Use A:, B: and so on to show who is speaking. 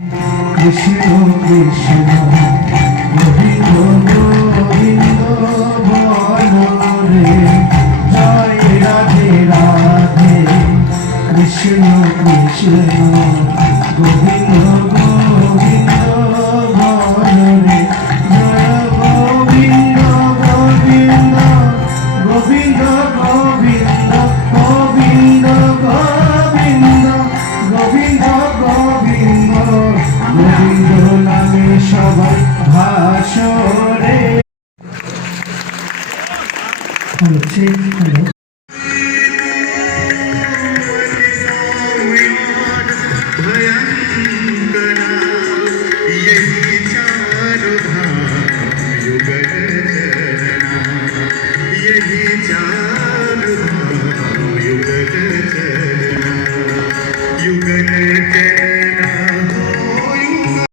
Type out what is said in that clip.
A: কৃষ্ণ কৃষ্ণ গোবিন্দ কৃষ্ণ কৃষ্ণ গোবিন্দ গোবিন্দ বলরে জয় গোবিন্দ গোবিন্দ গোবিন্দ গোবিন্দ গোবিন্দ গোবিন্দ গোবিন্দ গোবিন্দ ভাষরে হচ্ছে